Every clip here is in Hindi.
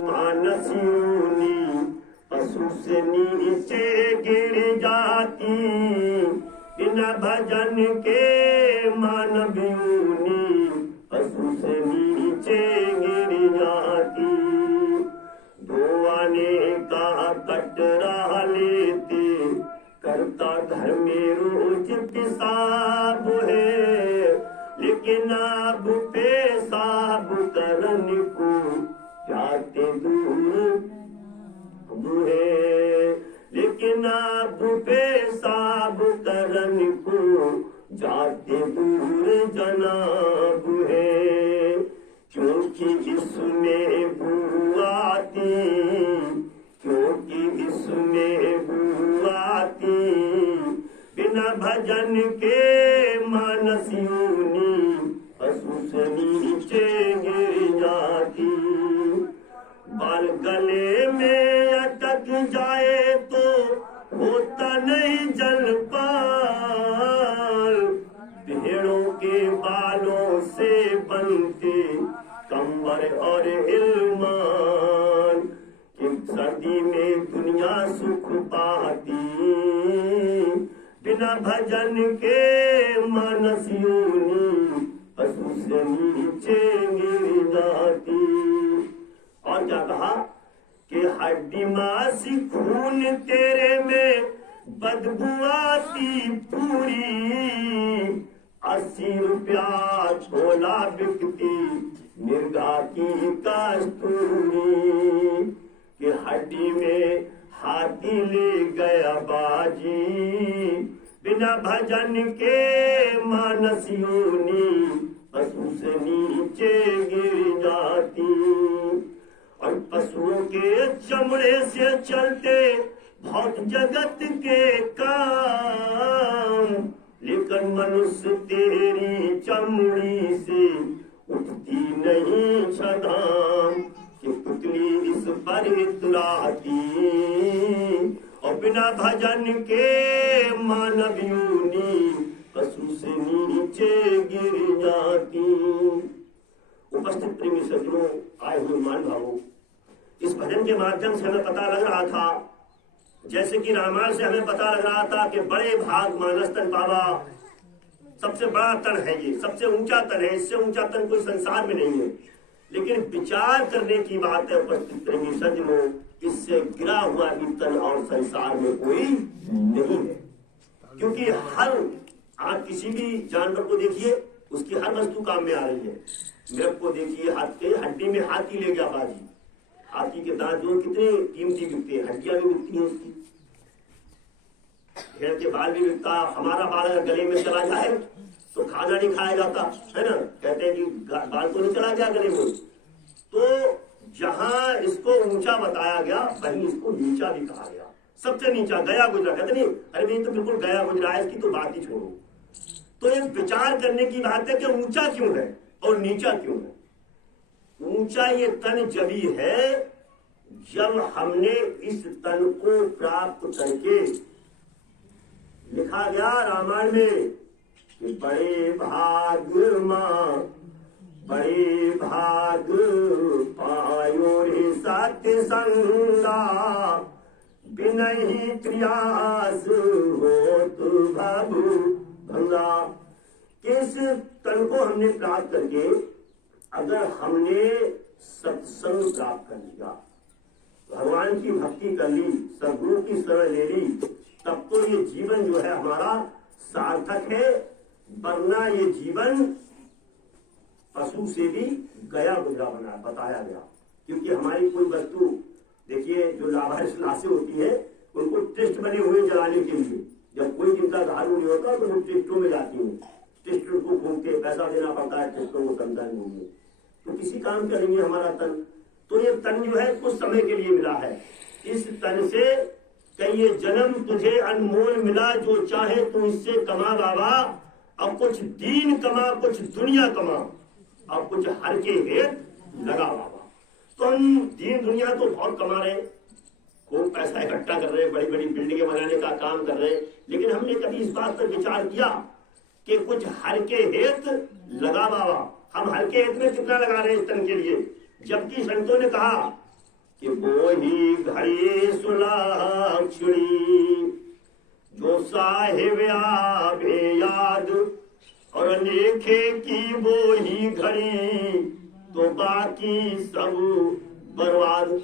मानसियोनी पशु से नीचे गिर जाती, बिना भजन के मानवियोनी पशु से नीचे गिर जाती। दो आने का कटरा लेते करता घर में रोज पेशाब है, लेकिन अब पेशाब करने को जाते दूर है, लेकिन अब पेशाब करने को जाते दूर जनाब है। क्योंकि इसमें बू आती, क्योंकि इसमें बू आती, बिना भजन के मानसियोनी पशु से नीचे गिर जाती। बाल गले में अटक जाए तो होता नहीं जलपान, भेड़ों के बालों से बनते कंबर और इल्मान, कि सर्दी में दुनिया सुख पाती, बिना भजन के मानसियोनी पशु से नीचे गिर जाती। और क्या कहा कि हड्डी मासी खून तेरे में बदबू आती पूरी, 80 रुपया छोला बिकती मिर्गा की कस्तूरी, कि हड्डी में हाथी ले गया बाजी, बिना भजन के मानसियोनी पशु से नीचे गिर जाती। और पशुओं के चमड़े से चलते बहुत जगत के काम, लेकिन मनुष्य तेरी चमड़ी से उठती नहीं छदाम, कि पुतली इस पर इतराती, और बिना भजन के मानवियोनी पशु से नीचे गिर जाती। उपस्थित प्रेमी सज्जनों, आए हुए मान भावों, इस भजन के माध्यम से हमें पता लग रहा था, जैसे कि रामायण से हमें पता लग रहा था कि बड़े भाग मानस तन पावा, सबसे बड़ा तन है ये, सबसे ऊंचा तन है, इससे ऊंचा तन कोई संसार में नहीं है। लेकिन विचार करने की बात है उपस्थित प्रेमी सज्जनों, इससे गिरा हुआ भी तन और संसार में कोई नहीं है। क्योंकि हर आप किसी भी जानवर को देखिए, उसकी हर वस्तु काम में आ रही है। मृग को देखिए, हाथ के हड्डी में हाथी ले गया बाजी, हाथी के दांत जो कितने कीमती बिकते हैं, हड्डियां भी बिकती हैं उसकी, भेड़ के बाल भी बिकता। हमारा बाल अगर गले में चला जाए तो खाना नहीं खाया जाता है ना, कहते हैं कि बाल तो नहीं चला गया गले में। तो जहां इसको ऊंचा बताया गया वहीं इसको नीचा भी कहा गया, सबसे नीचा गया गुजरा। कहते नहीं अरे भाई तो बिल्कुल गया गुजरा है, इसकी तो बात ही छोड़ो। तो एक विचार करने की बात है कि ऊंचा क्यों है और नीचा क्यों है। ऊंचा ये तन जभी है जब हमने इस तन को प्राप्त करके, लिखा गया रामायण में कि बड़े भाग मां बड़े भाग पायो रे सत्य संगा, बिनहि प्रयास होत भव भंगा। किस तन को हमने प्राप्त करके अगर हमने सत्संग प्राप्त कर लिया, भगवान की भक्ति कर ली, सदगुरु की शरण ले ली, तब तो ये जीवन जो है हमारा सार्थक है। वरना ये जीवन पशु से भी गया गुजरा बना बताया गया। क्योंकि हमारी कोई वस्तु देखिए, जो लाभांश लाशें होती है उनको टेस्ट बने हुए जलाने के लिए, जब कोई जिनका घालू नहीं होता तो वो टेस्टों में जाती है, टेस्ट को घूम के पैसा देना पड़ता है टेस्टों को समझाने होंगे, तो किसी काम का नहीं है हमारा तन। तो ये तन जो है कुछ समय के लिए मिला है। इस तन से कई ये जन्म तुझे अनमोल मिला, जो चाहे तू इससे कमा बाबा, अब कुछ दीन कमा कुछ दुनिया कमा, अब कुछ हर के हेत लगा बाबा। तो हम दीन दुनिया तो बहुत कमा रहे, खूब पैसा इकट्ठा कर रहे, बड़ी बड़ी बिल्डिंगें बनाने का काम कर रहे, लेकिन हमने कभी इस बात पर विचार किया कि कुछ हर के हेत लगा बाबा। हम हर के हेत में कितना लगा रहे हैं इस तन के लिए, जबकि संतों ने कहा कि वो ही घड़ी सुलक्षणी जो साहिब आवे याद और लेखे की वो ही घड़ी तो बाकी सब बर्बाद।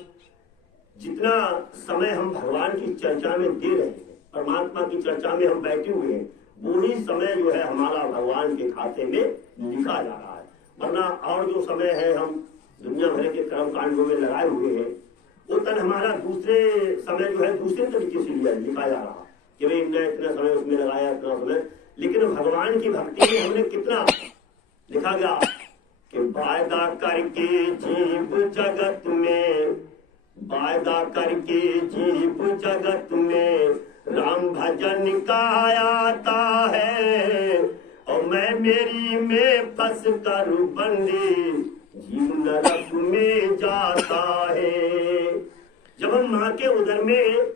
जितना समय हम भगवान की चर्चा में दे रहे हैं, परमात्मा की चर्चा में हम बैठे हुए हैं, वही समय जो है हमारा भगवान के खाते में लिखा जा रहा है। वरना और जो समय है हम दुनिया भर के कर्म कांडों में लगाए हुए हैं, वो तन हमारा दूसरे समय जो है दूसरे तरीके से लिखा जा रहा है कि भाई इतना समय उसमें लगाया, इतना समय। लेकिन भगवान की भक्ति में हमने कितना लिखा गया कि वायदा करके जीव जगत में, वायदा करके जीव जगत में राम भजन का आता है और मैं मेरी में फंस कर बंदी जीव नरक में जाता है। जब हम मां के उदर में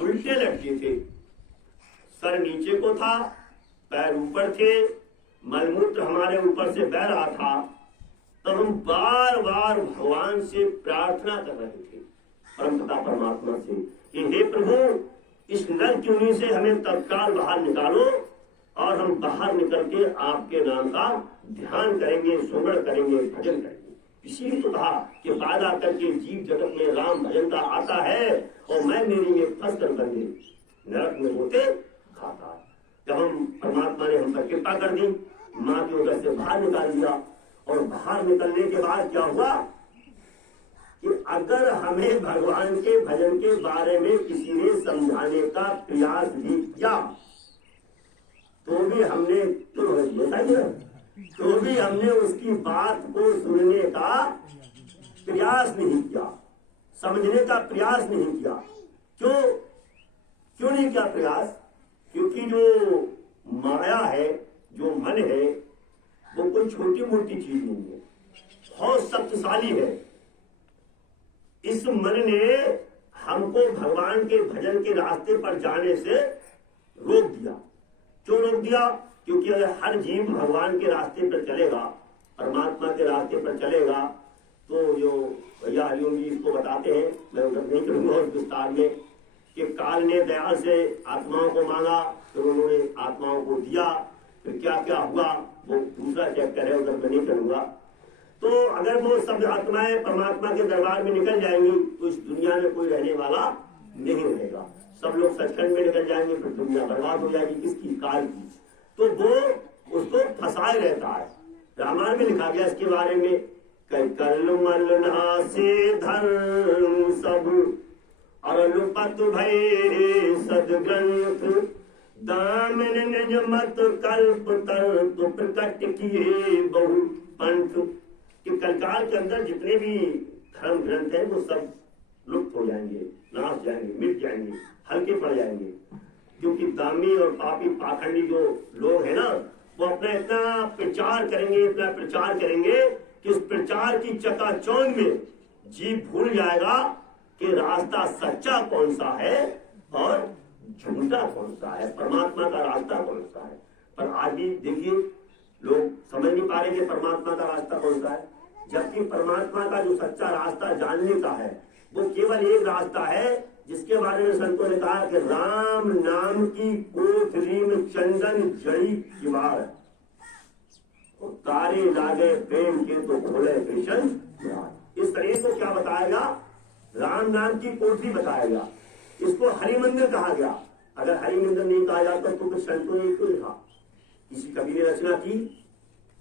उल्टे लटके थे, सर नीचे को था, पैर ऊपर थे, मलमूत्र हमारे ऊपर से बह रहा था, तब हम बार बार भगवान से प्रार्थना कर रहे थे, परमपिता परमात्मा से कि हे प्रभु, इस नरक योनि से हमें तत्काल बाहर निकालो और हम बाहर निकल के आपके नाम का ध्यान करेंगे, सुमरण करेंगे, भजन करेंगे। इसीलिए तो कहा कि वादा करके जीव जगत में राम भजन का आता है और मैं मेरी में फंस कर बंदे नरक में होते खाता। जब हम परमात्मा ने हम पर कृपा कर दी, माँ के उधर से बाहर निकाल दिया और बाहर निकलने के बाद क्या हुआ कि अगर हमें भगवान के भजन के बारे में किसी ने समझाने का प्रयास भी किया तो भी हमने तो भी हमने उसकी बात को सुनने का प्रयास नहीं किया, समझने का प्रयास नहीं किया। क्यों नहीं किया प्रयास? क्योंकि जो माया है, जो मन है, वो कोई छोटी मोटी चीज नहीं है, बहुत शक्तिशाली है। इस मन ने हमको भगवान के भजन के रास्ते पर जाने से रोक दिया। क्यों रोक दिया? क्योंकि अगर हर जीव भगवान के रास्ते पर चलेगा, परमात्मा के रास्ते पर चलेगा, तो जो भैया हरिओम जी इसको बताते हैं, मैं उधर नहीं करूंगा उस विस्तार में, कि काल ने दया से आत्माओं को मांगा, फिर उन्होंने आत्माओं को दिया, फिर क्या क्या हुआ वो दूसरा चैप्टर है, उधर मैं नहीं करूंगा। तो अगर वो सब आत्माएं परमात्मा के दरबार में निकल जाएंगी तो इस दुनिया में कोई रहने वाला नहीं रहेगा, सब लोग सचखंड में निकल जाएंगे, फिर दुनिया बर्बाद हो जाएगी। किसकी? काल की। तो वो उसको फंसाए रहता है। रामायण में लिखा गया इसके बारे में, कल मलना से धर्म सब अरलुपत भय सदग्रंथ दामिन निज मत कल्प तर्क प्रकट किए बहु पंथ। कि कलकाल के अंदर जितने भी धर्म ग्रंथ हैं वो सब लुप्त हो जाएंगे, नाश जाएंगे, मिट जाएंगे, हल्के पड़ जाएंगे। क्योंकि दामी और पापी पाखंडी जो लोग हैं ना, वो अपना इतना प्रचार करेंगे, इतना प्रचार करेंगे कि उस प्रचार की चकाचौंध में जीव भूल जाएगा कि रास्ता सच्चा कौन सा है और झूठा कौन सा है, परमात्मा का रास्ता कौन सा है। पर आज भी देखिए लोग समझ नहीं पा रहे कि परमात्मा का रास्ता कौन सा है, जबकि परमात्मा का जो सच्चा रास्ता जानने का है वो केवल एक रास्ता है जिसके बारे में संतों ने कहा कि राम नाम की कोठरी में चंदन जड़ी किवाड़, तारे लागे प्रेम के तो खोले कृष्ण। इस शरीर को क्या बताएगा? राम नाम की कोठरी बताएगा। इसको हरि मंदिर कहा गया। अगर हरि मंदिर नहीं कहा जाता तो फिर संतों ने क्यों लिखा? किसी कवि ने रचना की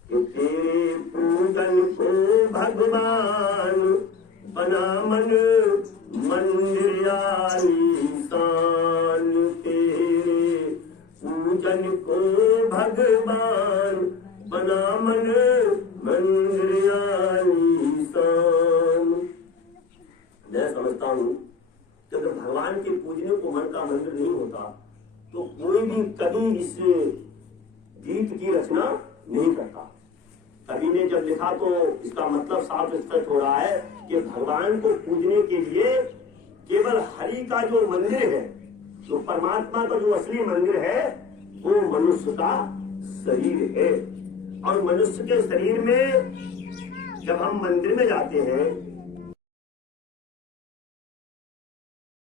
कि तेरे पूजन को भगवान बना मन मंदिर आलीशान, तेरे पूजन को भगवान बना मन मंदिर आलीशान। मैं समझता हूँ कि अगर भगवान के पूजने को मन का मंदिर नहीं होता तो कोई भी कभी इस गीत की रचना नहीं करता। कवि ने जब लिखा तो इसका मतलब साफ स्पष्ट हो रहा है कि भगवान को पूजने के लिए केवल हरि का जो मंदिर है, जो परमात्मा का जो असली मंदिर है, वो मनुष्य का शरीर है। और मनुष्य के शरीर में जब हम मंदिर में जाते हैं